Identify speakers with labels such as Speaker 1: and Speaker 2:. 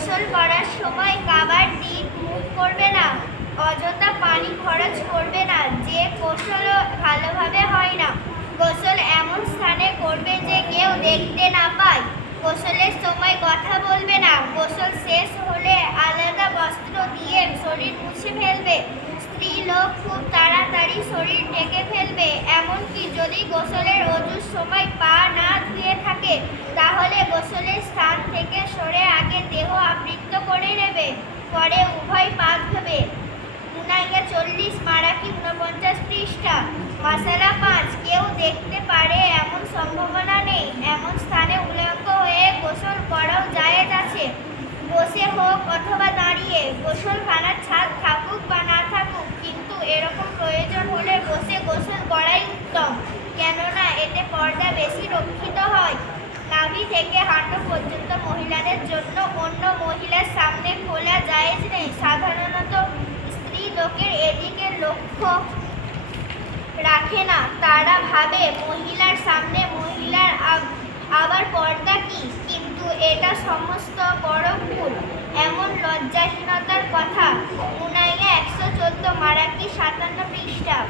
Speaker 1: গোসল করার সময় কাবার দিক মুখ করবে না, অযথা পানি খরচ করবে না, যে গোসলও ভালোভাবে হয় না। গোসল এমন স্থানে করবে যে কেউ দেখতে না পায়। গোসলের সময় কথা বলবে না, গোসল শেষ হলে আলাদা বস্ত্র দিয়ে শরীর মুছে ফেলবে। স্ত্রী লোক খুব তাড়াতাড়ি শরীর ঢেকে ফেলবে, এমনকি যদি গোসলের অজুর সময় পা না ধুয়ে থাকে তাহলে গোসলের স্থান থেকে সরে আগে দেহ আবৃত্ত করে নেবে, পরে উভয় পা ধোবে উনাইয়া চল্লিশ মারাকি ঊনপঞ্চাশ পৃষ্ঠা। মশালা পাঁচ, কেউ দেখতে পারে এমন সম্ভাবনা নেই, এমন স্থানে উলঙ্গ হয়ে গোসল করাও জায়েজ আছে। বসে হোক অথবা দাঁড়িয়ে গোসলখানার ছাদ থাকুক বা না থাকুক, কিন্তু এরকম প্রয়োজন হলে বসে গোসল করাই উত্তম, কেননা এতে পর্দা বেশি রক্ষিত হয়। থেকে হাঁটু পর্যন্ত মহিলাদের জন্য অন্য মহিলার সামনে খোলা জায়েজ নেই। সাধারণত স্ত্রী লোকের এদিকে লক্ষ্য রাখে না। তারা ভাবে, মহিলার সামনে মহিলার আব- আবার পর্দা কি? কিন্তু এটা সমস্ত বড় ভুল। এমন লজ্জাহীনতার কথা। উনাইয়া একশো চোদ্দ মারাকি সাতান্ন পৃষ্ঠা।